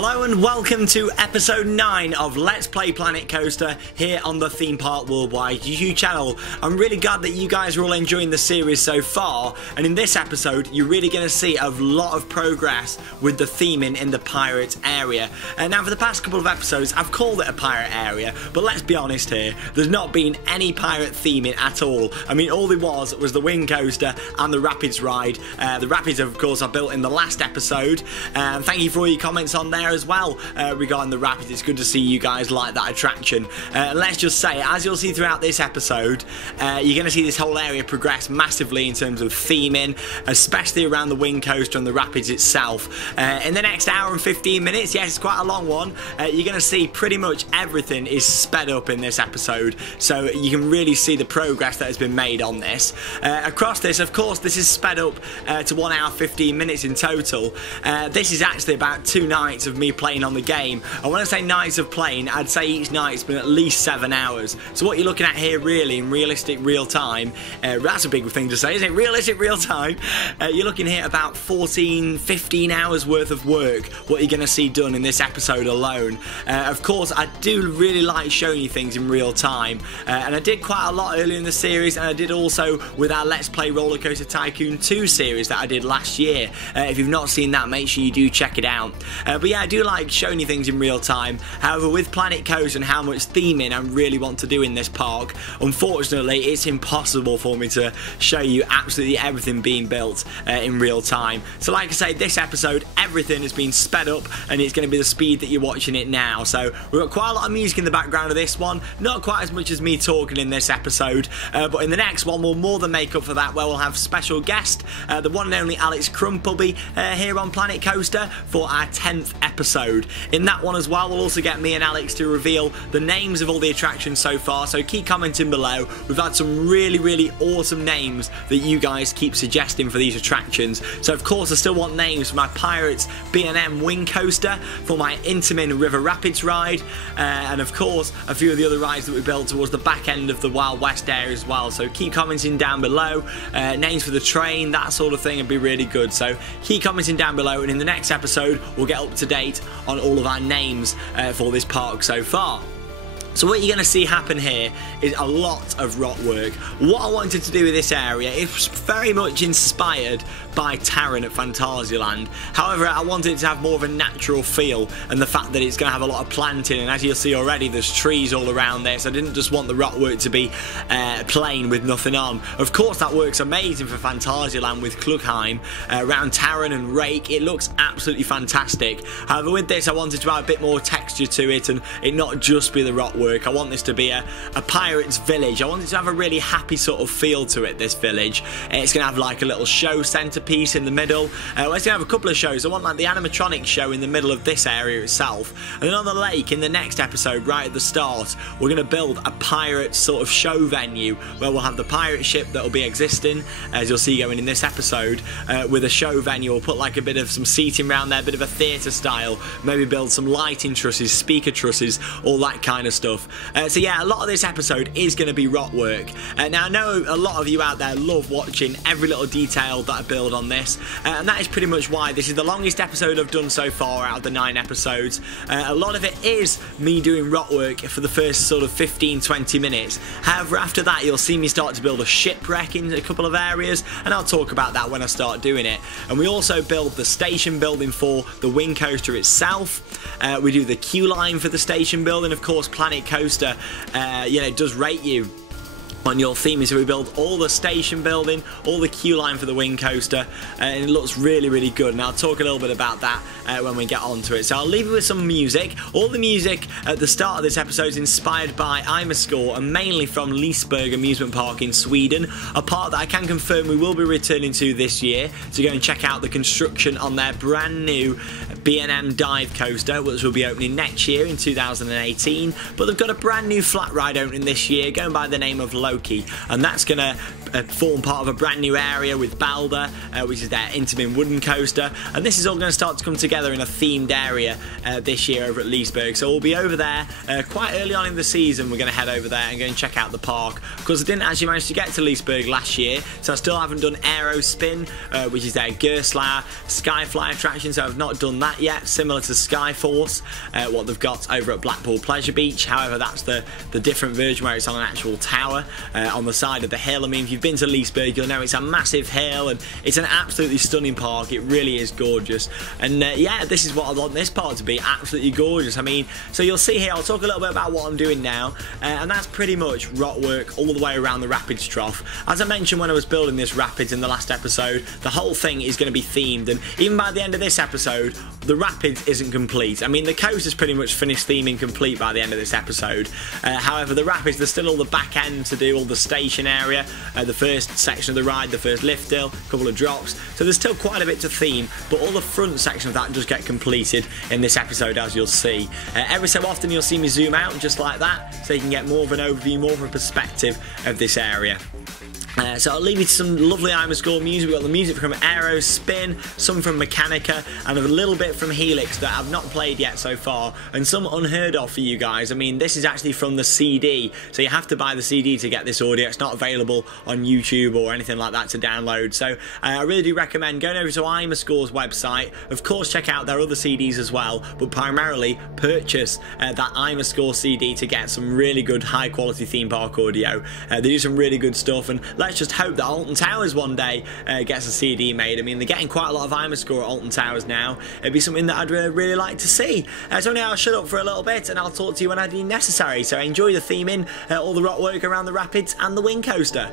Hello and welcome to episode 9 of Let's Play Planet Coaster here on the Theme Park Worldwide YouTube channel. I'm really glad that you guys are all enjoying the series so far, and in this episode you're really going to see a lot of progress with the theming in the pirate area. Now for the past couple of episodes I've called it a pirate area, but let's be honest here, there's not been any pirate theming at all. I mean, all there was the wing coaster and the rapids ride. The rapids of course are built in the last episode, and thank you for all your comments on there as well regarding the rapids. It's good to see you guys like that attraction. Let's just say, as you'll see throughout this episode, you're going to see this whole area progress massively in terms of theming, especially around the wing coaster and the rapids itself. In the next hour and 15 minutes, yes, it's quite a long one, you're going to see pretty much everything is sped up in this episode, so you can really see the progress that has been made on this. Across this, of course, this is sped up to 1 hour 15 minutes in total. This is actually about 2 nights of me playing on the game, and when I say nights of playing, I'd say each night's been at least 7 hours. So what you're looking at here really in realistic real time, that's a big thing to say, isn't it? Realistic real time, you're looking here about 15 hours worth of work, what you're going to see done in this episode alone. Of course, I do really like showing you things in real time, and I did quite a lot earlier in the series, and I did also with our Let's Play Roller Coaster Tycoon 2 series that I did last year. If you've not seen that, make sure you do check it out. But yeah, I do like showing you things in real time. However, with Planet Coaster and how much theming I really want to do in this park, unfortunately it's impossible for me to show you absolutely everything being built in real time. So like I say, this episode everything has been sped up, and it's going to be the speed that you're watching it now. So we've got quite a lot of music in the background of this one, not quite as much as me talking in this episode, but in the next one we'll more than make up for that, where we'll have special guest, the one and only Alex Crump will be here on Planet Coaster for our 10th episode. In that one as well, we'll also get me and Alex to reveal the names of all the attractions so far, so keep commenting below. We've had some really awesome names that you guys keep suggesting for these attractions. So of course I still want names for my Pirates B&M Wing Coaster, for my Intamin River Rapids ride, and of course a few of the other rides that we built towards the back end of the Wild West area as well. So keep commenting down below, names for the train, that sort of thing would be really good. So keep commenting down below, and in the next episode we'll get up to date on all of our names for this park so far. So what you're going to see happen here is a lot of Rockwork. What I wanted to do with this area is very much inspired by Taron at Phantasialand. However, I wanted it to have more of a natural feel, and the fact that it's going to have a lot of planting, and as you'll see already there's trees all around this. I didn't just want the Rockwork to be plain with nothing on. Of course that works amazing for Phantasialand with Klugheim, around Taron and Rake. It looks absolutely fantastic. However, with this I wanted to add a bit more texture to it, and it not just be the Rockwork. I want this to be a pirate's village. I want it to have a really happy sort of feel to it, this village. It's going to have like a little show centerpiece in the middle. It's going to have a couple of shows. I want like the animatronic show in the middle of this area itself. And then on the lake, in the next episode, right at the start, we're going to build a pirate sort of show venue, where we'll have the pirate ship that will be existing, as you'll see going in this episode, with a show venue. We'll put like a bit of some seating around there, a bit of a theatre style, maybe build some lighting trusses, speaker trusses, all that kind of stuff. So yeah, a lot of this episode is going to be Rockwork. Now I know a lot of you out there love watching every little detail that I build on this, and that is pretty much why this is the longest episode I've done so far out of the 9 episodes. A lot of it is me doing Rockwork for the first sort of 15-20 minutes. However, after that you'll see me start to build a shipwreck in a couple of areas, and I'll talk about that when I start doing it. And we also build the station building for the wing coaster itself. We do the queue line for the station building. Of course, Planet Coaster, you know, does rate you on your theme, so we build all the station building, all the queue line for the wing coaster, and it looks really good, and I'll talk a little bit about that when we get onto it. So I'll leave you with some music. All the music at the start of this episode is inspired by I'm a Score, and mainly from Liseberg Amusement Park in Sweden, a park that I can confirm we will be returning to this year, to go and check out the construction on their brand new B&M dive coaster, which will be opening next year in 2018. But they've got a brand new flat ride opening this year, going by the name of Loki, and that's going to form part of a brand new area with Balder, which is their Intamin wooden coaster, and this is all going to start to come together in a themed area this year over at Leesburg. So we'll be over there quite early on in the season. We're going to head over there and go and check out the park, because I didn't actually manage to get to Leesburg last year, so I still haven't done Aero Spin, which is their Gerstlauer Skyfly attraction, so I've not done that yet, similar to Skyforce, what they've got over at Blackpool Pleasure Beach. However, that's the different version where it's on an actual tower on the side of the hill. I mean, if you've been to Leesburg, you'll know it's a massive hill and it's an absolutely stunning park. It really is gorgeous, and yeah, this is what I want this park to be, absolutely gorgeous. I mean, so you'll see here, I'll talk a little bit about what I'm doing now, and that's pretty much Rockwork all the way around the Rapids Trough. As I mentioned when I was building this Rapids in the last episode, the whole thing is going to be themed, and even by the end of this episode, the Rapids isn't complete. I mean, the coast is pretty much finished theming complete by the end of this episode. However, the Rapids, there's still all the back end to do, all the station area, the first section of the ride, the first lift hill, a couple of drops, so there's still quite a bit to theme, but all the front section of that does get completed in this episode, as you'll see. Every so often you'll see me zoom out just like that, so you can get more of an overview, more of a perspective of this area. So I'll leave you to some lovely IMAscore music. We've got the music from Aero Spin, some from Mechanica, and a little bit from Helix that I've not played yet so far, and some unheard of for you guys. I mean, this is actually from the CD, so you have to buy the CD to get this audio. It's not available on YouTube or anything like that to download. So I really do recommend going over to IMAscore's website. Of course, check out their other CDs as well, but primarily purchase that IMAscore CD to get some really good high quality theme park audio. They do some really good stuff, and let's just hope that Alton Towers one day gets a CD made. I mean, they're getting quite a lot of IMAscore at Alton Towers now. It'd be something that I'd really like to see. So now I'll shut up for a little bit and I'll talk to you when I deem necessary. So enjoy the theming, all the rock work around the Rapids and the Wing Coaster.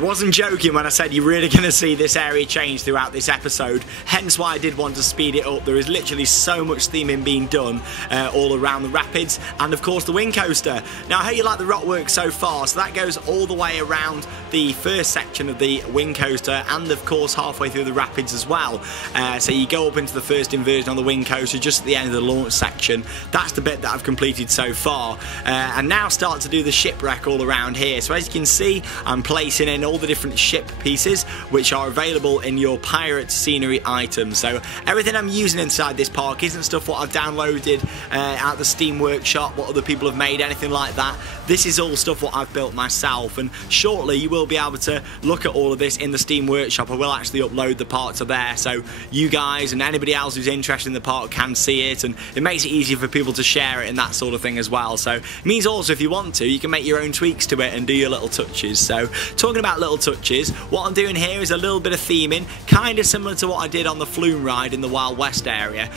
wasn't joking when I said you're really going to see this area change throughout this episode, hence why I did want to speed it up. There is literally so much theming being done all around the rapids, and of course the wind coaster. Now I hope you like the Rockwork so far. So that goes all the way around the first section of the wind coaster, and of course halfway through the rapids as well. So you go up into the first inversion on the wind coaster just at the end of the launch section. That's the bit that I've completed so far, and now start to do the shipwreck all around here. So as you can see, I'm placing in all the different ship pieces which are available in your pirate scenery items. So everything I'm using inside this park isn't stuff what I've downloaded out the Steam Workshop, what other people have made, anything like that. This is all stuff what I've built myself, and shortly you will be able to look at all of this in the Steam Workshop. I will actually upload the park to there, so you guys and anybody else who's interested in the park can see it, and it makes it easier for people to share it and that sort of thing as well. So it means also if you want to, you can make your own tweaks to it and do your little touches. So talking about little touches, what I'm doing here is a little bit of theming, kind of similar to what I did on the flume ride in the Wild West area.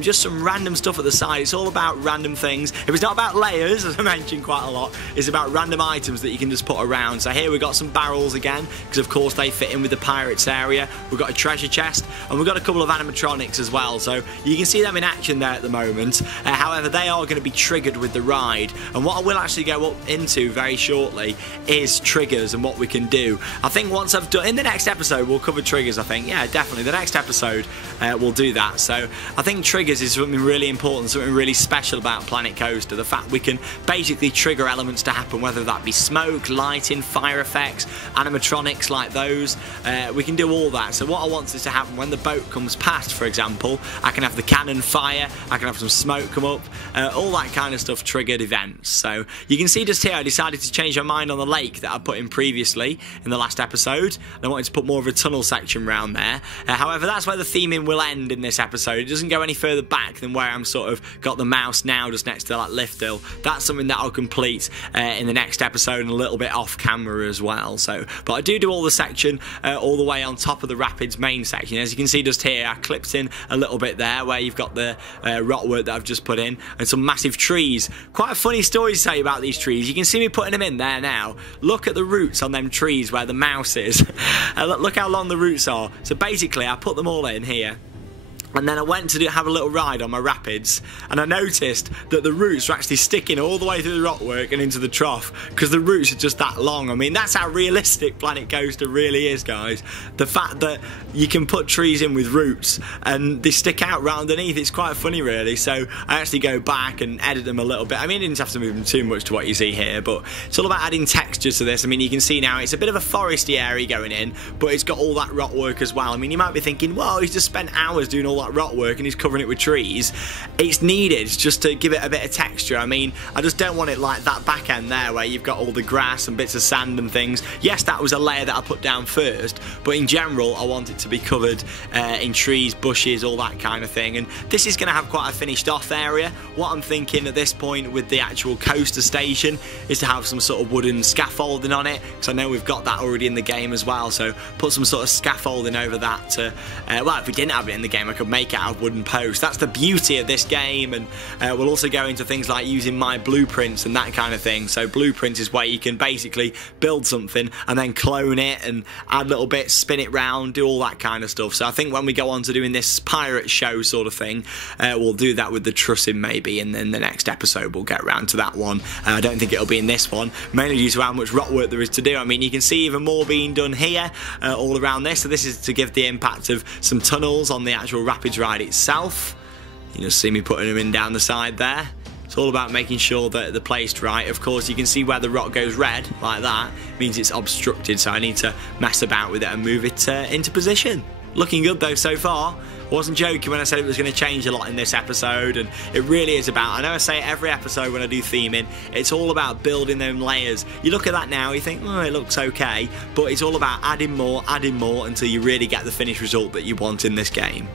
Just some random stuff at the side. It's all about random things. If it's not about layers, as I mentioned quite a lot, it's about random items that you can just put around. So here we've got some barrels again, because of course they fit in with the pirates area. We've got a treasure chest, and we've got a couple of animatronics as well. So you can see them in action there at the moment. However, they are going to be triggered with the ride, and what I will actually go up into very shortly is triggers and what we can do. I think once I've done, in the next episode we'll cover triggers. I think, yeah, definitely the next episode we'll do that. So I think triggers is something really important, something really special about Planet Coaster. The fact we can basically trigger elements to happen, whether that be smoke, lighting, fire effects, animatronics like those. We can do all that. So what I want is to happen when the boat comes past, for example, I can have the cannon fire, I can have some smoke come up, all that kind of stuff triggered events. So you can see just here I decided to change my mind on the lake that I put in previously in the last episode. I wanted to put more of a tunnel section around there. However, that's where the theming will end in this episode. It doesn't go any further back than where I'm sort of got the mouse now just next to that lift hill. That's something that I'll complete in the next episode and a little bit off camera as well. So, but I do all the section all the way on top of the rapids main section. As you can see just here, I clipped in a little bit there where you've got the rockwork that I've just put in and some massive trees. Quite a funny story to tell you about these trees. You can see me putting them in there now. Look at the roots on them trees where the mouse is. Look how long the roots are. So basically I put them all in here, and then I went to have a little ride on my rapids, and I noticed that the roots were actually sticking all the way through the rockwork and into the trough, because the roots are just that long. I mean, that's how realistic Planet Coaster really is, guys. The fact that you can put trees in with roots and they stick out right underneath, it's quite funny really. So I actually go back and edit them a little bit. I mean, I didn't have to move them too much to what you see here, but it's all about adding texture to this. I mean, you can see now it's a bit of a foresty area going in, but it's got all that rockwork as well. I mean, you might be thinking, well, he's just spent hours doing all that rockwork and he's covering it with trees. It's needed just to give it a bit of texture. I mean, I just don't want it like that back end there where you've got all the grass and bits of sand and things. Yes, that was a layer that I put down first, but in general I want it to be covered in trees, bushes, all that kind of thing. And this is going to have quite a finished off area. What I'm thinking at this point with the actual coaster station is to have some sort of wooden scaffolding on it, because I know we've got that already in the game as well. So put some sort of scaffolding over that to, well, if we didn't have it in the game I could make it out of wooden posts. That's the beauty of this game. And we'll also go into things like using my blueprints and that kind of thing. So blueprints is where you can basically build something and then clone it and add little bits, spin it round, do all that kind of stuff. So I think when we go on to doing this pirate show sort of thing, we'll do that with the trussing maybe, and then the next episode we'll get around to that one. I don't think it'll be in this one, mainly due to how much rock work there is to do. I mean, you can see even more being done here all around this. So this is to give the impact of some tunnels on the actual rapids ride itself. You just see me putting them in down the side there. It's all about making sure that they're placed right. Of course, you can see where the rock goes red, like that. It means it's obstructed, so I need to mess about with it and move it into position. Looking good though so far. I wasn't joking when I said it was going to change a lot in this episode, and it really is about, I know I say it every episode when I do theming, it's all about building them layers. You look at that now, you think, oh, it looks okay, but it's all about adding more until you really get the finished result that you want in this game.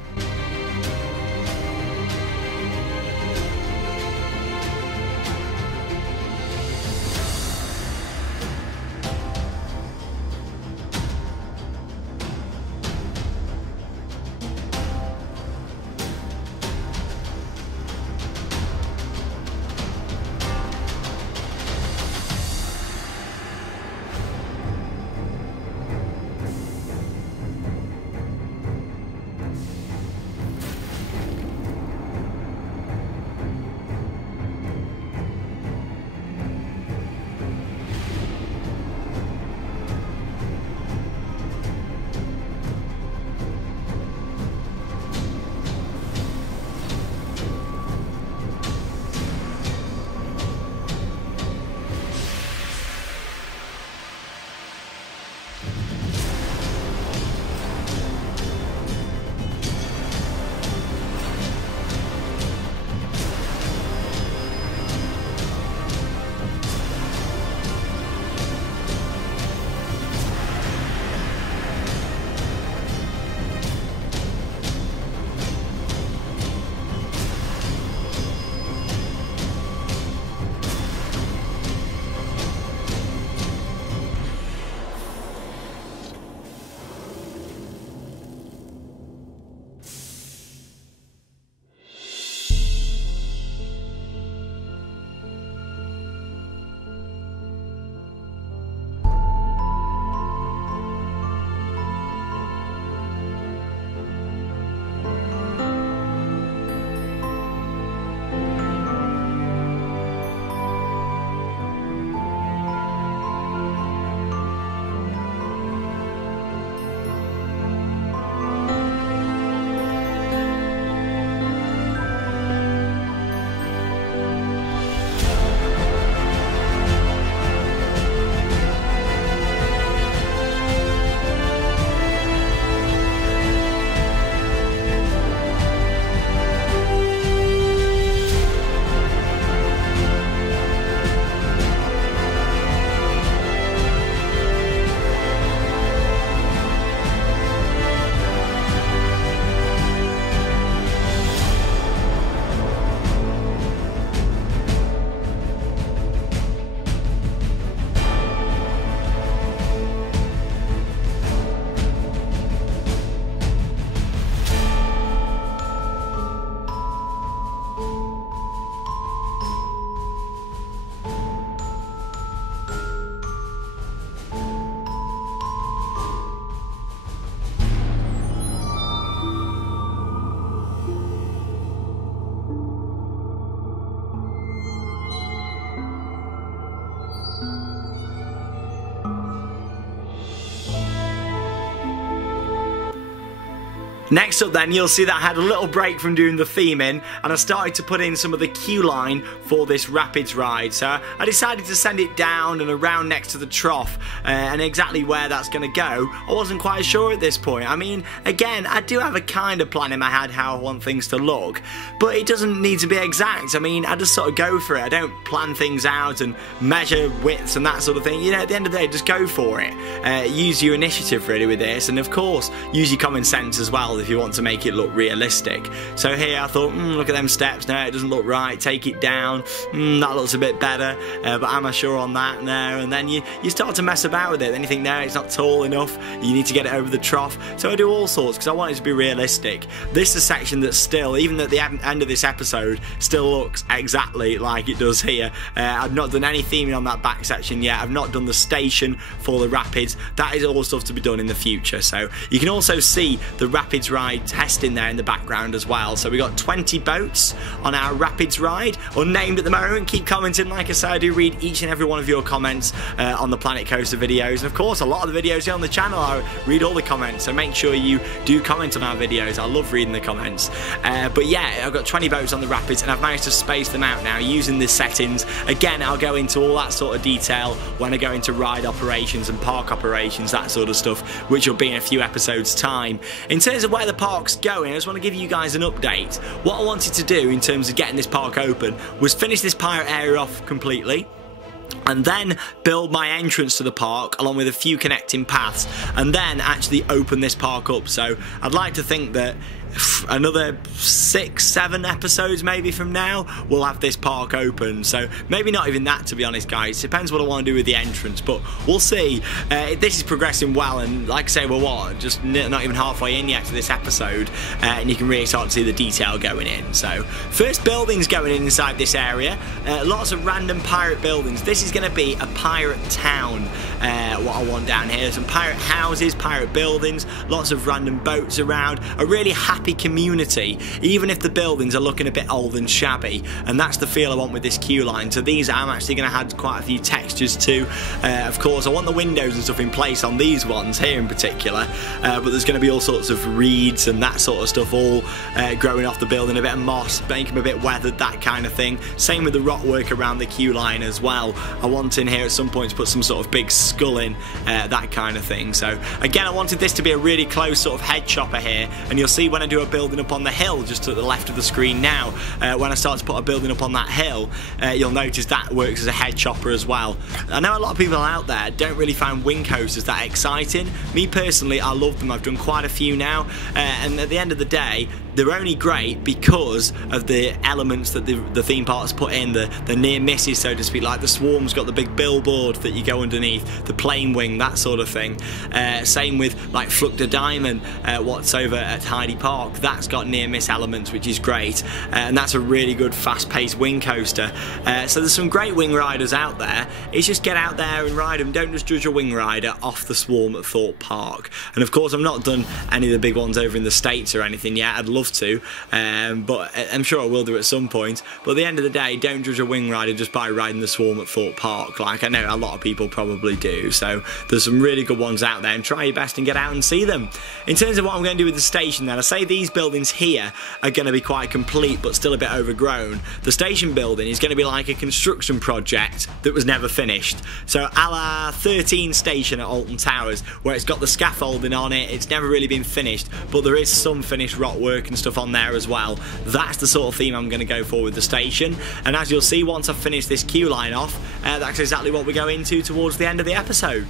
Next up then, you'll see that I had a little break from doing the theming, and I started to put in some of the queue line for this rapids ride. So I decided to send it down and around next to the trough, and exactly where that's going to go, I wasn't quite sure at this point. I mean, again, I do have a kind of plan in my head how I want things to look, but it doesn't need to be exact. I mean, I just sort of go for it. I don't plan things out and measure widths and that sort of thing. You know, at the end of the day, just go for it. Use your initiative really with this, and of course, use your common sense as well if you want to make it look realistic. So here I thought, look at them steps, no, it doesn't look right, take it down, that looks a bit better, but am I sure on that? No. And then you start to mess about with it, then you think, no, it's not tall enough, you need to get it over the trough. So I do all sorts because I want it to be realistic. This is a section that still, even at the end of this episode, still looks exactly like it does here. I've not done any theming on that back section yet, I've not done the station for the rapids. That is all stuff to be done in the future. So you can also see the rapids ride testing there in the background as well. So we got 20 boats on our rapids ride, unnamed at the moment. Keep commenting, like I said, I do read each and every one of your comments on the Planet Coaster videos, and of course a lot of the videos here on the channel I read all the comments, so make sure you do comment on our videos. I love reading the comments. But yeah, I've got 20 boats on the rapids, and I've managed to space them out now using the settings. Again, I'll go into all that sort of detail when I go into ride operations and park operations, that sort of stuff, which will be in a few episodes time. In terms of where the park's going, I just want to give you guys an update. What I wanted to do in terms of getting this park open was finish this pirate area off completely, and then build my entrance to the park along with a few connecting paths, and then actually open this park up. So I'd like to think that another 6-7 episodes maybe from now we'll have this park open. So maybe not even that, to be honest guys, depends what I want to do with the entrance, but we'll see. This is progressing well, and like I say, we're just not even halfway in yet to this episode, and you can really start to see the detail going in. So first buildings going in inside this area, lots of random pirate buildings. This is going to be a pirate town, what I want down here. Some pirate houses, pirate buildings, lots of random boats around, a really happy community, even if the buildings are looking a bit old and shabby, and that's the feel I want with this queue line. So these I'm actually going to add quite a few textures to. Of course, I want the windows and stuff in place on these ones here in particular, but there's going to be all sorts of reeds and that sort of stuff all growing off the building, a bit of moss, make them a bit weathered, that kind of thing. Same with the rockwork around the queue line as well. I want in here at some point to put some sort of big skull in, that kind of thing. So again, I wanted this to be a really close sort of head chopper here, and you'll see when I do a building up on the hill just to the left of the screen now, when I start to put a building up on that hill, you'll notice that works as a head chopper as well. I know a lot of people out there don't really find wing coasters that exciting. Me personally, I love them. I've done quite a few now, and at the end of the day, they're only great because of the elements that the theme parks put in, the near misses, so to speak. Like the Swarm's got the big billboard that you go underneath, the plane wing, that sort of thing. Same with like Fluck de Diamond, what's over at Heidi Park, that's got near miss elements, which is great, and that's a really good fast-paced wing coaster. So there's some great wing riders out there. It's just get out there and ride them. Don't just judge a wing rider off the Swarm at Thorpe Park. And of course, I've not done any of the big ones over in the States or anything yet. I'd love to, but I'm sure I will do at some point. But at the end of the day, don't judge a wing rider just by riding the Swarm at Thorpe Park, like I know a lot of people probably do. So there's some really good ones out there, and try your best and get out and see them. In terms of what I'm going to do with the station then, I say these buildings here are going to be quite complete but still a bit overgrown. The station building is going to be like a construction project that was never finished. So a la 13 station at Alton Towers, where it's got the scaffolding on it, it's never really been finished, but there is some finished rock work and stuff on there as well. That's the sort of theme I'm going to go for with the station, and as you'll see once I've finished this queue line off, that's exactly what we go into towards the end of the episode.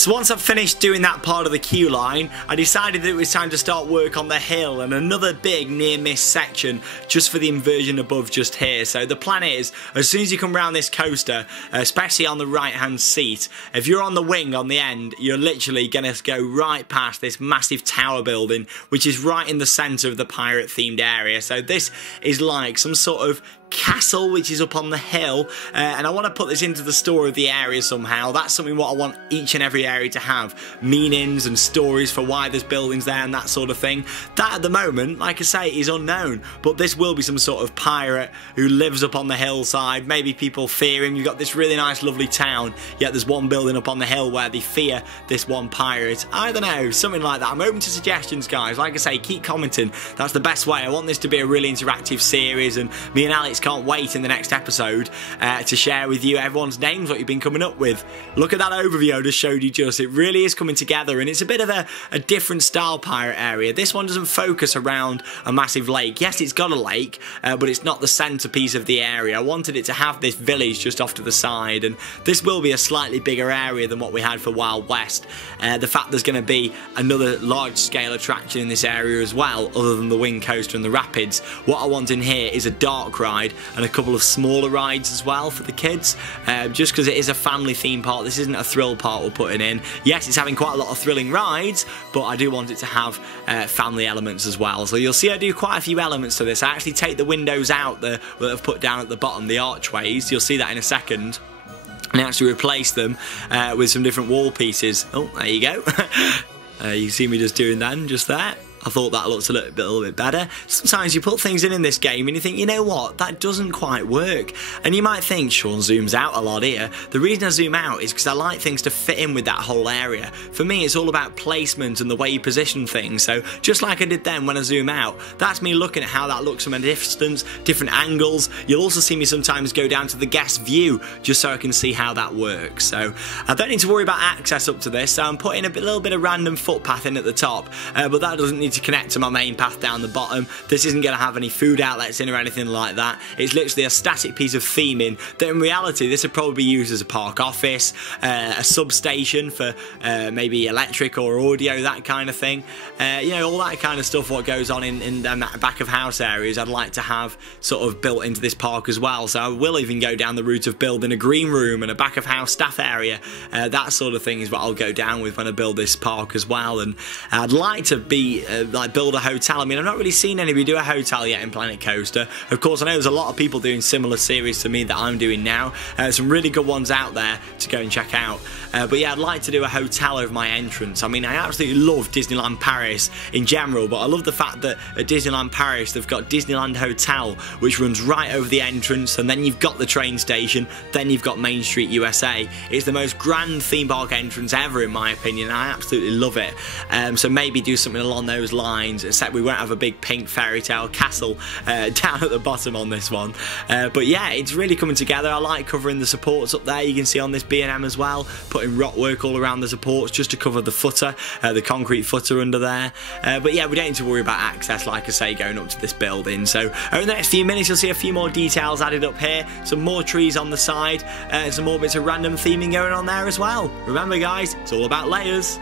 So once I've finished doing that part of the queue line, I decided that it was time to start work on the hill and another big near-miss section just for the inversion above just here. So the plan is, as soon as you come around this coaster, especially on the right-hand seat, if you're on the wing on the end, you're literally going to go right past this massive tower building, which is right in the centre of the pirate-themed area. So this is like some sort of castle which is up on the hill, and I want to put this into the story of the area somehow. That's something what I want each and every area to have, meanings and stories for why there's buildings there and that sort of thing. That at the moment, like I say, is unknown, but this will be some sort of pirate who lives up on the hillside. Maybe people fear him. You've got this really nice lovely town, yet there's one building up on the hill where they fear this one pirate. I don't know, something like that. I'm open to suggestions, guys. Like I say, keep commenting. That's the best way. I want this to be a really interactive series, and me and Alex can't wait in the next episode to share with you everyone's names, what you've been coming up with. Look at that overview I just showed you. It really is coming together, and it's a bit of a different style pirate area. This one doesn't focus around a massive lake. Yes, it's got a lake, but it's not the centerpiece of the area. I wanted it to have this village just off to the side, and this will be a slightly bigger area than what we had for Wild West. The fact there's going to be another large scale attraction in this area as well, other than the wing coaster and the rapids. What I want in here is a dark ride and a couple of smaller rides as well for the kids, just because it is a family theme park. This isn't a thrill park we're putting in. Yes, it's having quite a lot of thrilling rides, but I do want it to have family elements as well. So you'll see I do quite a few elements to this. I actually take the windows out that I've put down at the bottom, the archways. You'll see that in a second. And actually replace them with some different wall pieces. Oh, there you go. You see me just doing that just there. I thought that looked a little bit better. Sometimes you put things in this game and you think, you know what, that doesn't quite work. And you might think, Shawn zooms out a lot here. The reason I zoom out is because I like things to fit in with that whole area. For me, it's all about placement and the way you position things. So just like I did then when I zoom out, that's me looking at how that looks from a distance, different angles. You'll also see me sometimes go down to the guest view just so I can see how that works. So I don't need to worry about access up to this. So I'm putting a little bit of random footpath in at the top, but that doesn't need to connect to my main path down the bottom. This isn't going to have any food outlets in or anything like that. It's literally a static piece of theming that in reality this would probably be used as a park office, a substation for maybe electric or audio, that kind of thing. You know, all that kind of stuff what goes on in back of house areas I'd like to have sort of built into this park as well. So I will even go down the route of building a green room and a back of house staff area. That sort of thing is what I'll go down with when I build this park as well. And I'd like to be like build a hotel. I mean, I've not really seen anybody do a hotel yet in Planet Coaster. Of course, I know there's a lot of people doing similar series to me that I'm doing now. Some really good ones out there to go and check out. But yeah, I'd like to do a hotel over my entrance. I mean, I absolutely love Disneyland Paris in general, but I love the fact that at Disneyland Paris they've got Disneyland Hotel, which runs right over the entrance, and then you've got the train station, then you've got Main Street USA. It's the most grand theme park entrance ever in my opinion. I absolutely love it. So maybe do something along those lines, except we won't have a big pink fairy tale castle down at the bottom on this one. But yeah, it's really coming together. I like covering the supports up there. You can see on this B&M as well, putting Rockwork all around the supports just to cover the footer, the concrete footer under there. But yeah, we don't need to worry about access, like I say, going up to this building. So over the next few minutes you'll see a few more details added up here, some more trees on the side, some more bits of random theming going on there as well. Remember guys, it's all about layers.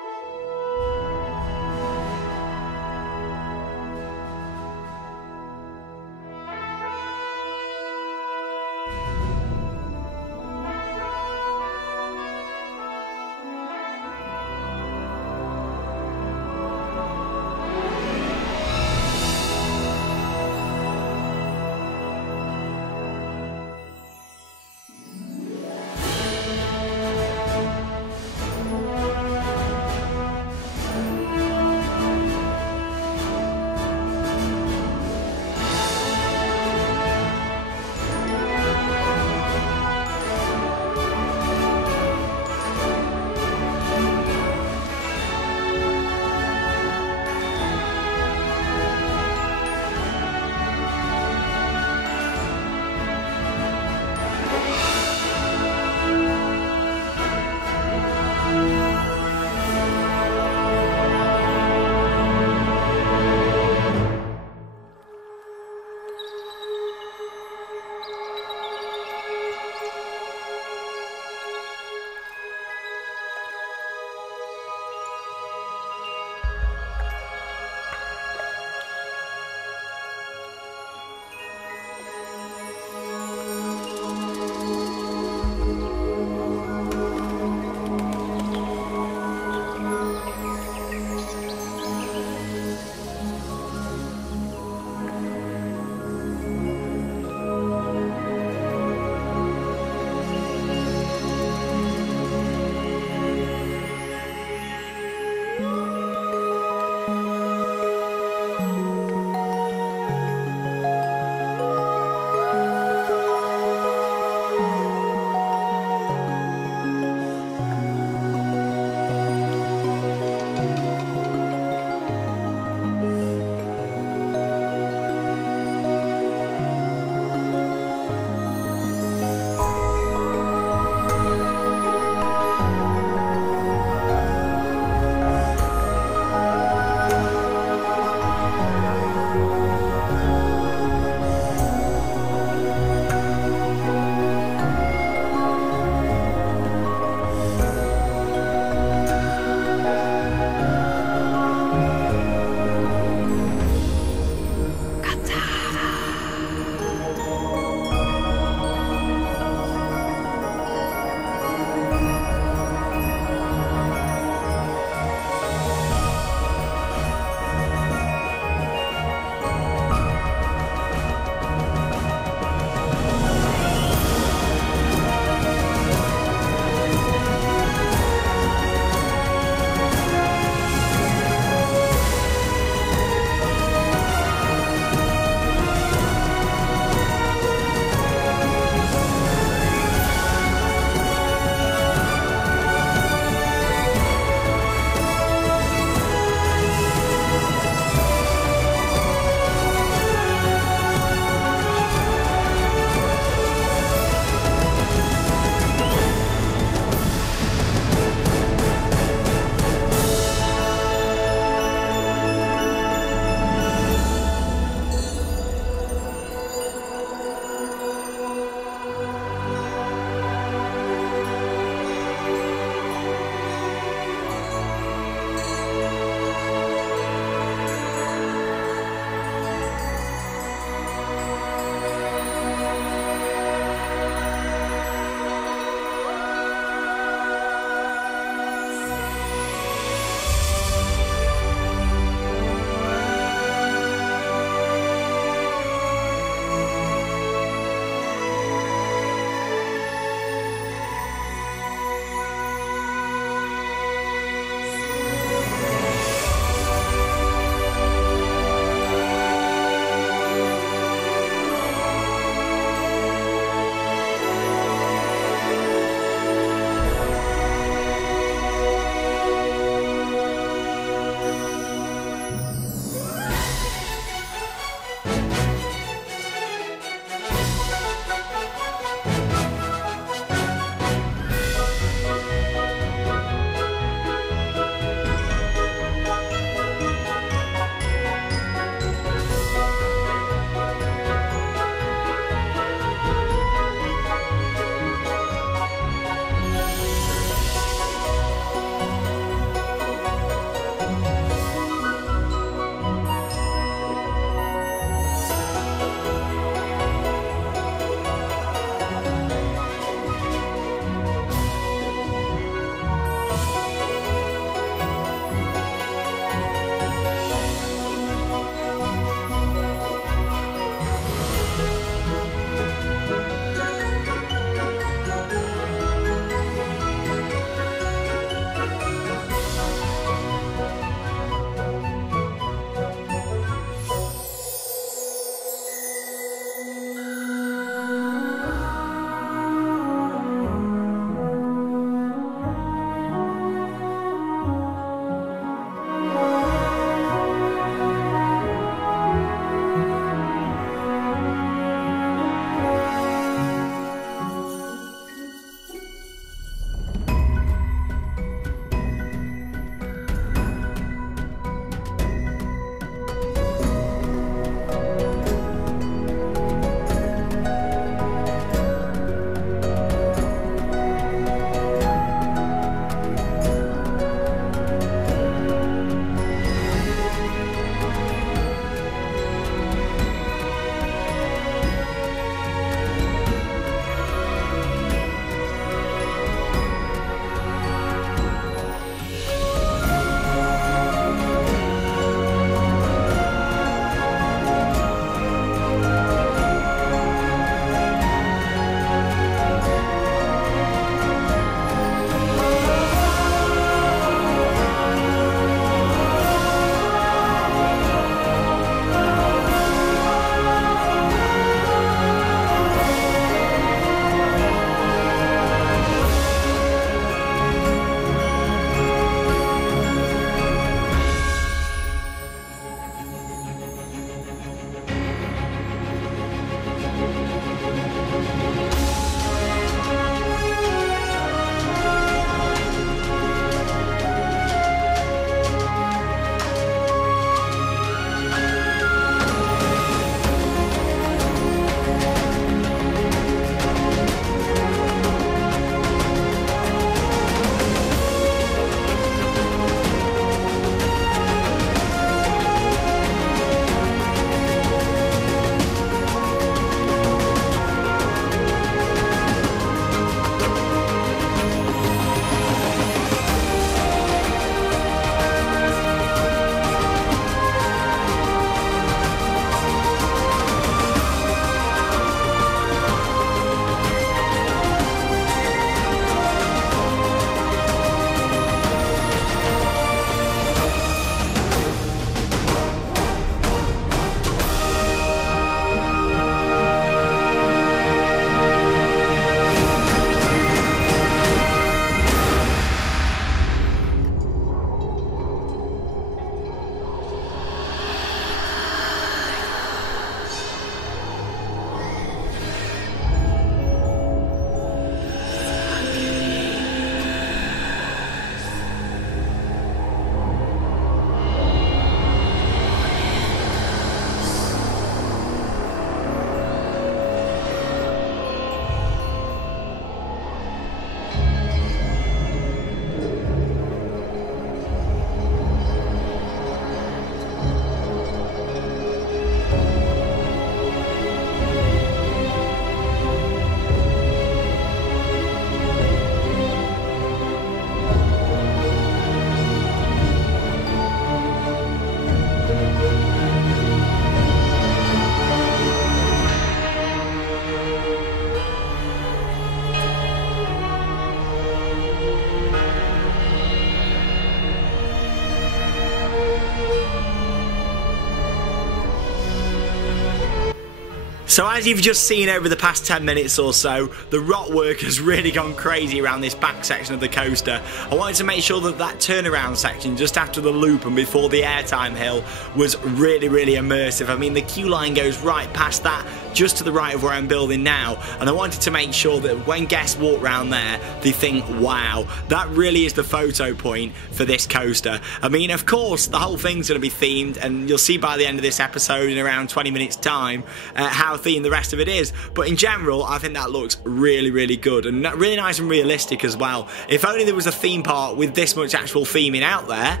So as you've just seen over the past 10 minutes or so, the Rockwork has really gone crazy around this back section of the coaster. I wanted to make sure that that turnaround section just after the loop and before the airtime hill was really, really immersive. I mean, the queue line goes right past that, just to the right of where I'm building now, and I wanted to make sure that when guests walk around there, they think, wow, that really is the photo point for this coaster. I mean, of course, the whole thing's going to be themed, and you'll see by the end of this episode in around 20 minutes time how themed the rest of it is, but in general, I think that looks really, really good, and really nice and realistic as well. If only there was a theme park with this much actual theming out there,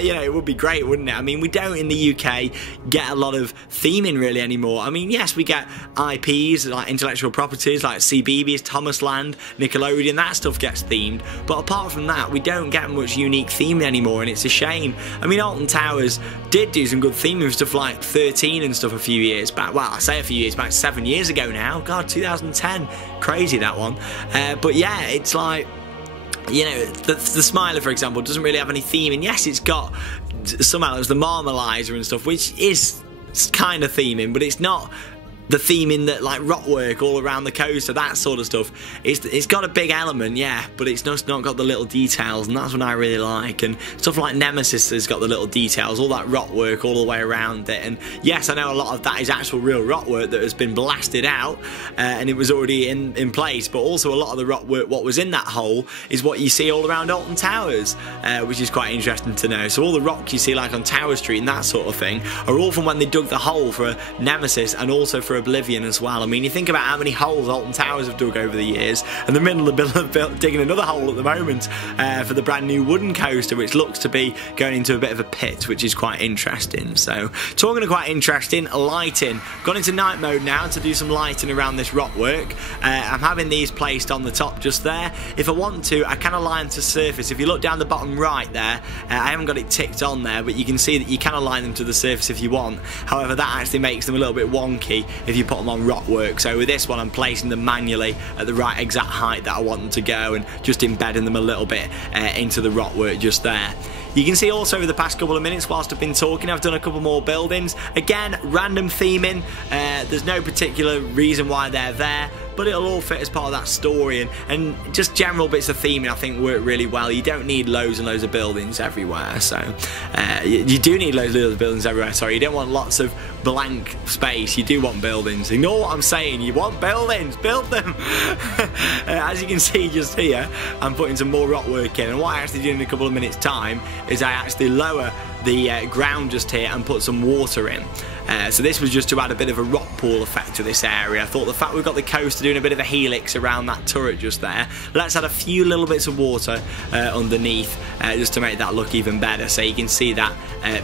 you know, it would be great, wouldn't it? I mean, we don't in the UK get a lot of theming really anymore. I mean, yes, we get IPs, like intellectual properties, like CBeebies, Thomas Land, Nickelodeon, that stuff gets themed, but apart from that, we don't get much unique theming anymore, and it's a shame. I mean, Alton Towers did do some good theming with stuff like 13 and stuff a few years back. Well, I say a few years back, 7 years ago now. God, 2010. Crazy, that one. But yeah, it's like, you know, the Smiler, for example, doesn't really have any theming. Yes, it's got some elements, the Marmalizer and stuff, which is kind of theming, but it's not the theming that, like, Rockwork all around the coaster, that sort of stuff. It's got a big element, yeah, but it's just not got the little details, and that's what I really like. And stuff like Nemesis has got the little details, all that Rockwork all the way around it. And yes, I know a lot of that is actual real Rockwork that has been blasted out, and it was already in place, but also a lot of the Rockwork, what was in that hole, is what you see all around Alton Towers, which is quite interesting to know. So all the rocks you see, like on Tower Street and that sort of thing, are all from when they dug the hole for Nemesis and also for Oblivion as well. I mean, you think about how many holes Alton Towers have dug over the years, and the middle of the digging another hole at the moment for the brand new wooden coaster, which looks to be going into a bit of a pit, which is quite interesting. So, talking of quite interesting, lighting. Gone into night mode now to do some lighting around this Rockwork. I'm having these placed on the top just there. If I want to, I can align to surface. If you look down the bottom right there, I haven't got it ticked on there, but you can see that you can align them to the surface if you want. However, that actually makes them a little bit wonky if you put them on Rockwork. So with this one, I'm placing them manually at the right exact height that I want them to go, and just embedding them a little bit into the Rockwork just there. You can see also over the past couple of minutes whilst I've been talking, I've done a couple more buildings. Again, random theming. There's no particular reason why they're there, but it'll all fit as part of that story, and just general bits of theming I think work really well. You don't need loads and loads of buildings everywhere, so you do need loads and loads of buildings everywhere, sorry. You don't want lots of blank space, you do want buildings. Ignore what I'm saying, you want buildings, build them. As you can see just here, I'm putting some more Rockwork in, and what I actually do in a couple of minutes time is I actually lower the ground just here and put some water in. So this was just to add a bit of a rock pool effect to this area. I thought the fact we've got the coaster doing a bit of a helix around that turret just there, let's add a few little bits of water underneath just to make that look even better. So you can see that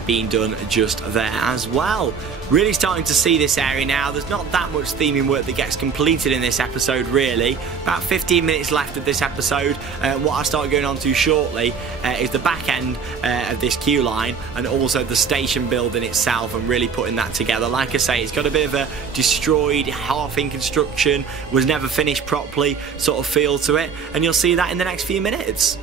being done just there as well. Really starting to see this area now. There's not that much theming work that gets completed in this episode really. About 15 minutes left of this episode. What I'll start going on to shortly is the back end of this queue line, and also the station building itself, and really putting that together. Like I say, it's got a bit of a destroyed, half in construction, was never finished properly sort of feel to it, and you'll see that in the next few minutes.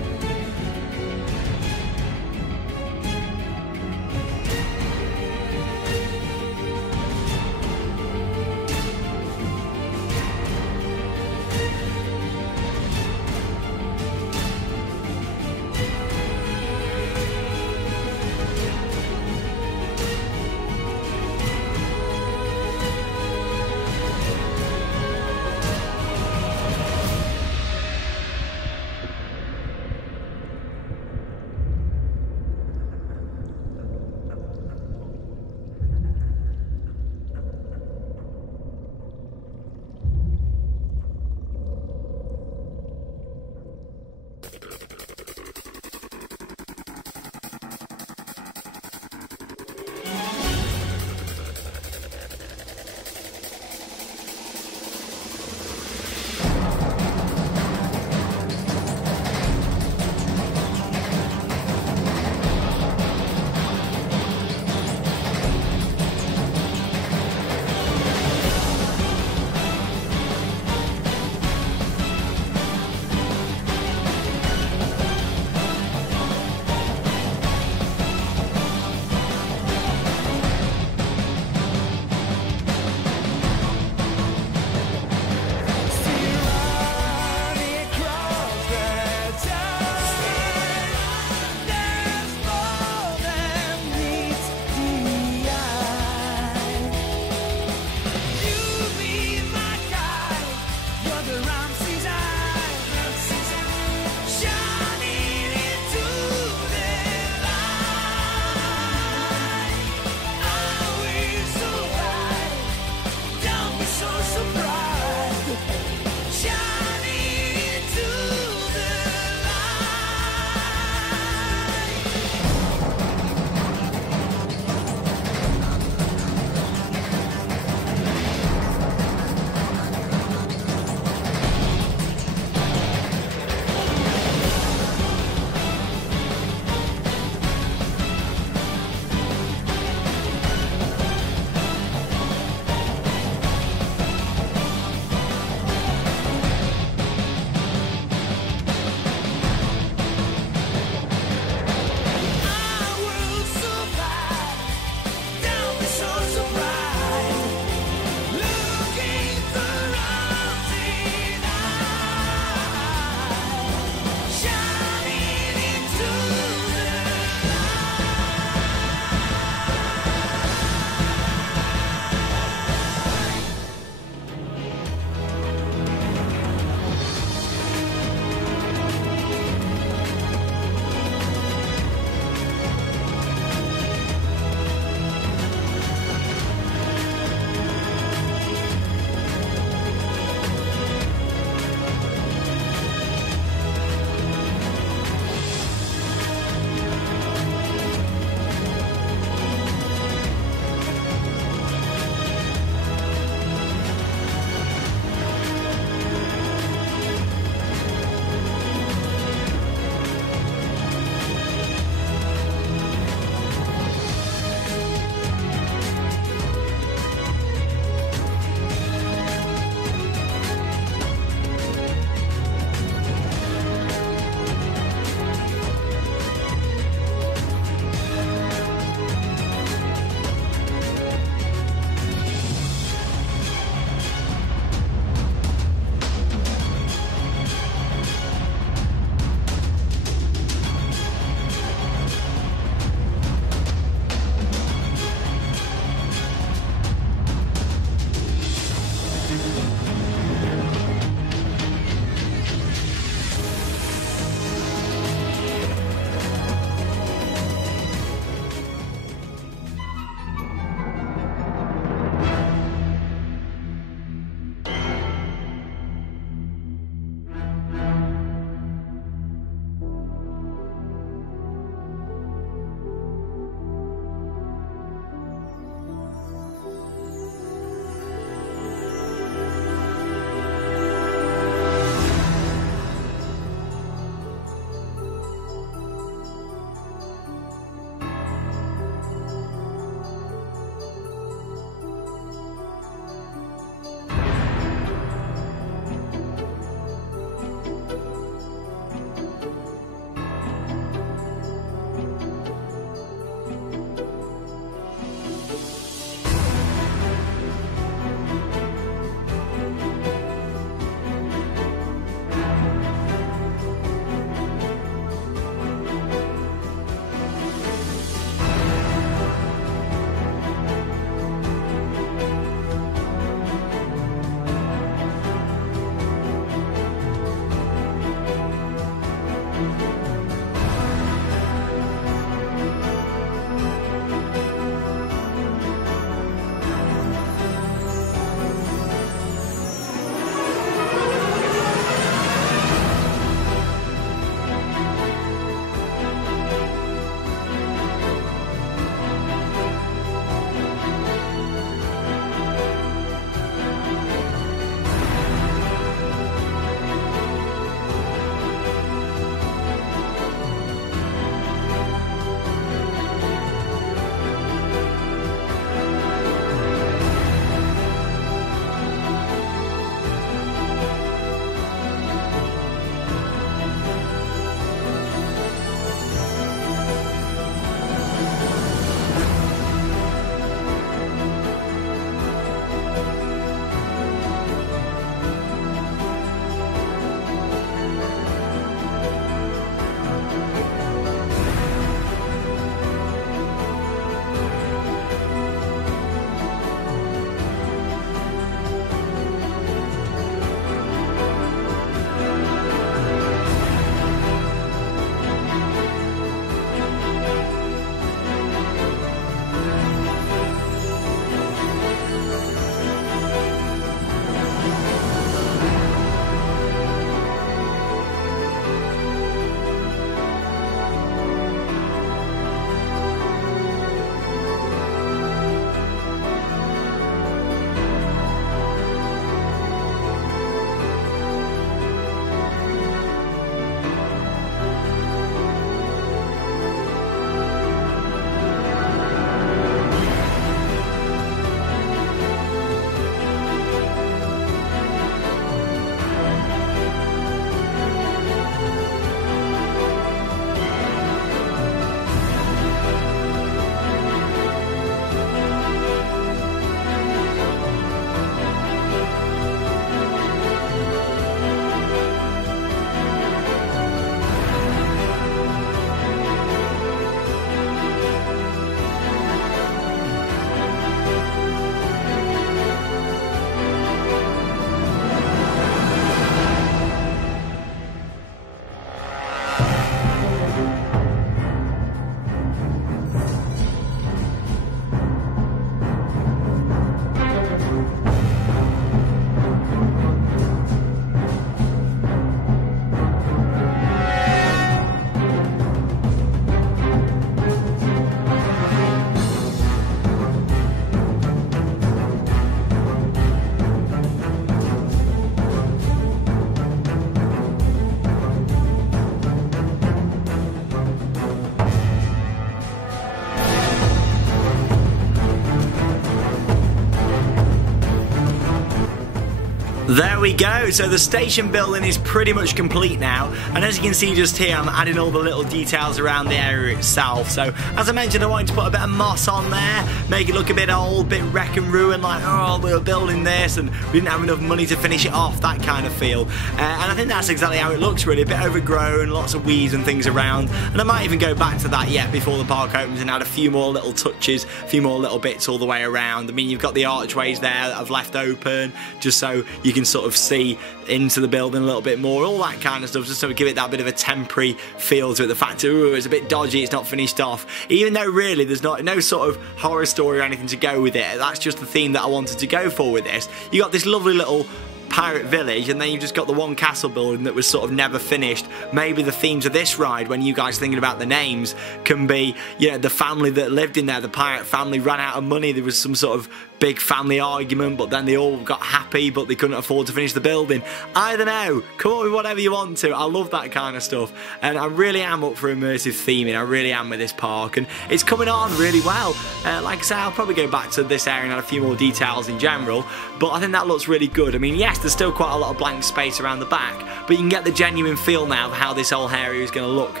There we go, so the station building is pretty much complete now, and as you can see just here, I'm adding all the little details around the area itself. So as I mentioned, I wanted to put a bit of moss on there, make it look a bit old, a bit wreck and ruin, like, oh, we were building this and we didn't have enough money to finish it off, that kind of feel. And I think that's exactly how it looks, really, a bit overgrown, lots of weeds and things around, and I might even go back to that yet before the park opens and add a few more little touches, a few more little bits all the way around. I mean, you've got the archways there that I've left open, just so you can sort of see into the building a little bit more, all that kind of stuff, just to give it that bit of a temporary feel to it. The fact, ooh, it's a bit dodgy, it's not finished off, even though really there's no sort of horror story or anything to go with it. That's just the theme that I wanted to go for with this. You got this lovely little pirate village, and then you've just got the one castle building that was sort of never finished. Maybe the themes of this ride, when you guys thinking about the names, can be, you know, the family that lived in there, the pirate family ran out of money, there was some sort of big family argument, but then they all got happy, but they couldn't afford to finish the building. I don't know, come up with whatever you want to. I love that kind of stuff, and I really am up for immersive theming. I really am with this park, and it's coming on really well. Like I say, I'll probably go back to this area and add a few more details in general, but I think that looks really good. I mean, yes, there's still quite a lot of blank space around the back, but you can get the genuine feel now of how this whole area is going to look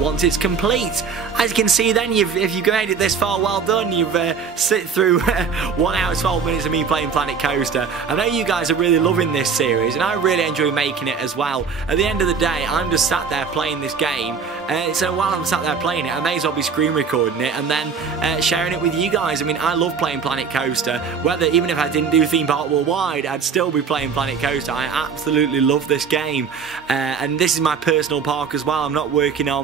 once it's complete. As you can see then, if you've made it this far, well done. You've sit through 1 hour 12 minutes of me playing Planet Coaster. I know you guys are really loving this series, and I really enjoy making it as well. At the end of the day, I'm just sat there playing this game, so while I'm sat there playing it, I may as well be screen recording it and then sharing it with you guys. I mean, I love playing Planet Coaster. Even if I didn't do Theme Park Worldwide, I'd still be playing Planet Coaster. I absolutely love this game, and this is my personal park as well. I'm not working on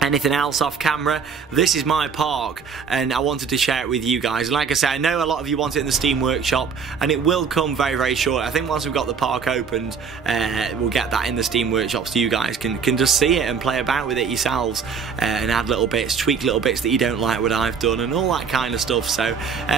anything else off camera. This is my park, and I wanted to share it with you guys. Like I said, I know a lot of you want it in the Steam Workshop, and it will come very, very short. I think once we've got the park opened, we'll get that in the Steam Workshop, so you guys can just see it and play about with it yourselves, and add little bits, tweak little bits that you don't like what I've done, and all that kind of stuff. So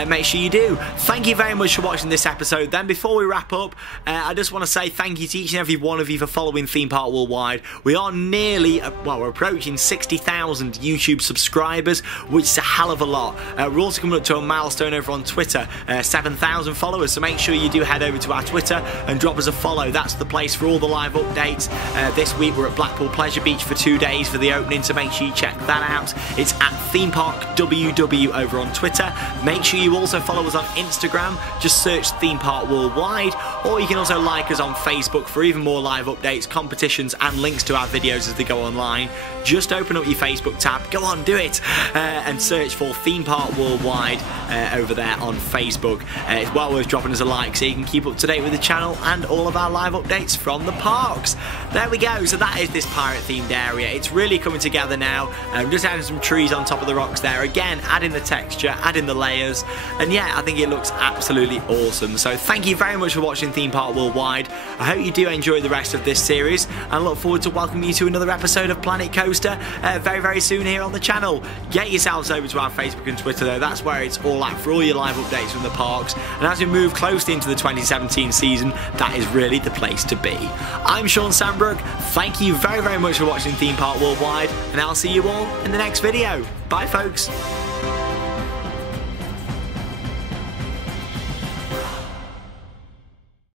make sure you do. Thank you very much for watching this episode. Then before we wrap up, I just want to say thank you to each and every one of you for following Theme Park Worldwide. We are nearly, well, we're approaching 60,000 YouTube subscribers, which is a hell of a lot. We're also coming up to a milestone over on Twitter, 7,000 followers, so make sure you do head over to our Twitter and drop us a follow. That's the place for all the live updates. This week we're at Blackpool Pleasure Beach for 2 days for the opening, so make sure you check that out. It's at Theme Park WW over on Twitter. Make sure you also follow us on Instagram, just search Theme Park Worldwide, or you can also like us on Facebook for even more live updates, competitions and links to our videos as they go online. Just open up your Facebook tab, go on, do it, and search for Theme Park Worldwide over there on Facebook. It's well worth dropping us a like so you can keep up to date with the channel and all of our live updates from the parks. There we go, so that is this pirate themed area. It's really coming together now. Just adding some trees on top of the rocks there, again adding the texture, adding the layers, and yeah, I think it looks absolutely awesome. So thank you very much for watching Theme Park Worldwide. I hope you do enjoy the rest of this series, and look forward to welcoming you to another episode of Planet Coaster very, very soon here on the channel. Get yourselves over to our Facebook and Twitter though, that's where it's all at for all your live updates from the parks, and as we move closely into the 2017 season, that is really the place to be. I'm Shawn Sandbrook, thank you very, very much for watching Theme Park Worldwide, and I'll see you all in the next video. Bye folks.